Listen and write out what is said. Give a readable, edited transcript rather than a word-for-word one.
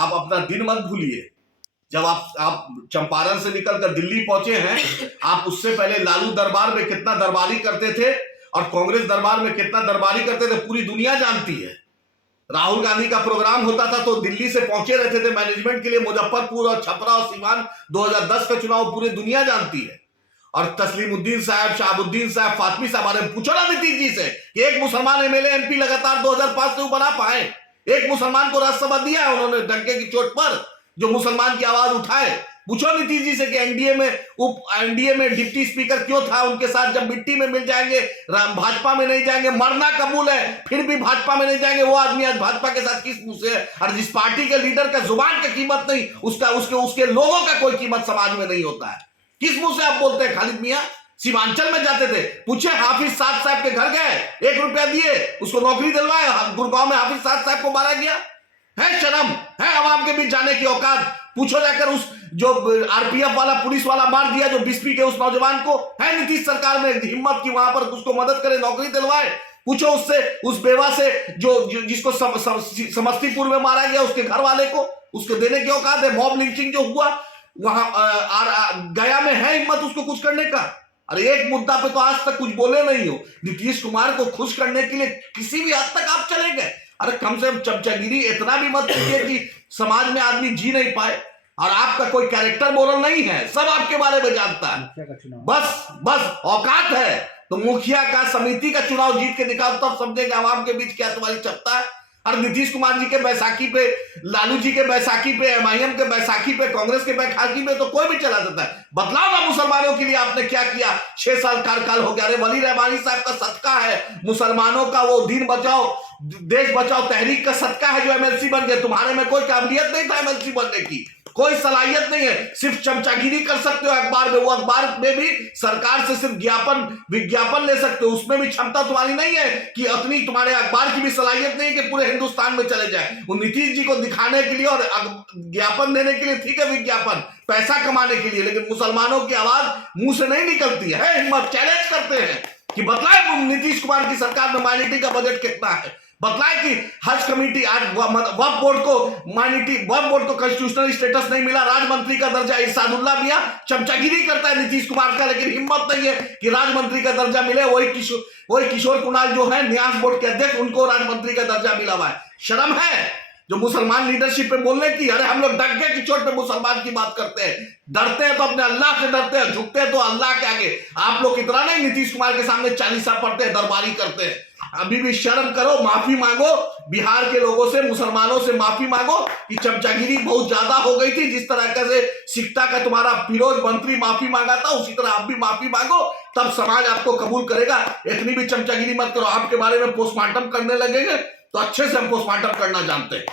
आप अपना दिन मत भूलिए। जब आप चंपारण से निकलकर दिल्ली पहुंचे हैं, आप उससे पहले लालू दरबार में कितना दरबारी करते थे और कांग्रेस दरबार में कितना दरबारी करते थे, पूरी दुनिया जानती है। राहुल गांधी का प्रोग्राम होता था तो दिल्ली से पहुंचे रहते थे मैनेजमेंट के लिए, मुजफ्फरपुर और छपरा और सीवान 2010 का चुनाव पूरी दुनिया जानती है। और तस्लीमुद्दीन साहब, शहाबुद्दीन साहब, फातमी साहब, बारे में पूछो ना नीतीश जी से कि एक मुसलमान एमएलए एमपी लगातार 2005 से बना पाए। एक मुसलमान को राज्यसभा दिया है उन्होंने डंके की चोट पर, जो मुसलमान की आवाज उठाए। पूछो नीतीश जी से कि एनडीए में डिप्टी स्पीकर क्यों था उनके साथ, जब मिट्टी में मिल जाएंगे, भाजपा में नहीं जाएंगे, मरना कबूल है फिर भी भाजपा में नहीं जाएंगे, वो आदमी आज भाजपा के साथ किस मुंह से है? और जिस पार्टी के लीडर का जुबान की कीमत नहीं, उसके लोगों का कोई कीमत समाज में नहीं होता है। किस मुंह से आप बोलते हैं? खालिद मियां सीमांचल में जाते थे, पूछे हाफिज साद साहब के घर गए, 1 रुपया दिए, उसको नौकरी दिलवाए, गुड़गांव में हाफिज साद साहब को मारा गया। है शर्म है आवाम के बीच जाने की औकात? पूछो जाकर उस जो आरपीएफ वाला पुलिस वाला मार दिया जो बिस्पी के उस नौजवान को, है नीतीश सरकार में हिम्मत की वहां पर उसको मदद करे, नौकरी दिलवाए? पूछो उससे, उस बेवा से जो जिसको समस्तीपुर में मारा गया, उसके घर वाले को उसको देने की औकात है? मॉब लिंचिंग जो हुआ वहां गया में, है हिम्मत उसको कुछ करने का? अरे एक मुद्दा पे तो आज तक कुछ बोले नहीं हो। नीतीश कुमार को खुश करने के लिए किसी भी हद तक आप चले गए। अरे कम से कम चमचागिरी इतना भी मत कीजिए कि समाज में आदमी जी नहीं पाए। और आपका कोई कैरेक्टर मोरल नहीं है, सब आपके बारे में जानता है। बस औकात है तो मुखिया का, समिति का चुनाव जीत के दिखाओ, तब समझेंगे आवाम के बीच क्या तुम्हारी चपता है। और नीतीश कुमार जी के बैसाखी पे, लालू जी के बैसाखी पे, एमआईएम के बैसाखी पे, कांग्रेस के बैसाखी पे तो कोई भी चला देता है। बतलाओ ना मुसलमानों के लिए आपने क्या किया? 6 साल कार्यकाल हो गया। अरे वली रहमानी साहब का सदका है, मुसलमानों का वो दीन बचाओ देश बचाओ तहरीक का सदका है जो एमएलसी बन गए। तुम्हारे में कोई काबिलियत नहीं था एमएलसी बनने की, कोई सलाहियत नहीं है, सिर्फ चमचागिरी कर सकते हो अखबार में। वो अखबार में भी सरकार से सिर्फ विज्ञापन ले सकते हो, उसमें भी क्षमता तुम्हारी नहीं है कि अपनी, तुम्हारे अखबार की भी सलाहियत नहीं है कि पूरे हिंदुस्तान में चले जाए। वो नीतीश जी को दिखाने के लिए और ज्ञापन देने के लिए ठीक है, विज्ञापन पैसा कमाने के लिए, लेकिन मुसलमानों की आवाज मुंह से नहीं निकलती है। हिम्मत चैलेंज करते हैं कि बतलाए नीतीश कुमार की सरकार में माइनॉरिटी का बजट कितना है, बतलाए कि हज कमेटी, आज वक्फ बोर्ड को कॉन्स्टिट्यूशनल स्टेटस नहीं मिला, राजमंत्री का दर्जा इरशादुल्ला मियां चमचागिरी करता है नीतीश कुमार का, लेकिन हिम्मत नहीं है कि राजमंत्री का दर्जा मिले। वही किशोर कुणाल जो है न्यास बोर्ड के अध्यक्ष, उनको राजमंत्री का दर्जा मिला हुआ है। शर्म है जो मुसलमान लीडरशिप पे बोलने की? अरे हम लोग डंके की चोट पे मुसलमान की बात करते हैं, डरते हैं तो अपने अल्लाह से डरते हैं, झुकते हैं तो अल्लाह के आगे। आप लोग इतना नहीं नीतीश कुमार के सामने चालीसा पढ़ते हैं, दरबारी करते हैं। अभी भी शर्म करो, माफी मांगो, बिहार के लोगों से, मुसलमानों से माफी मांगो कि चमचागिरी बहुत ज्यादा हो गई थी। जिस तरह से सिकटा का तुम्हारा फिरोज मंत्री माफी मांगा था, उसी तरह आप भी माफी मांगो, तब समाज आपको कबूल करेगा। इतनी भी चमचागिरी मत करो। आपके बारे में पोस्टमार्टम करने लगेंगे तो अच्छे से हम पोस्टमार्टम करना जानते हैं।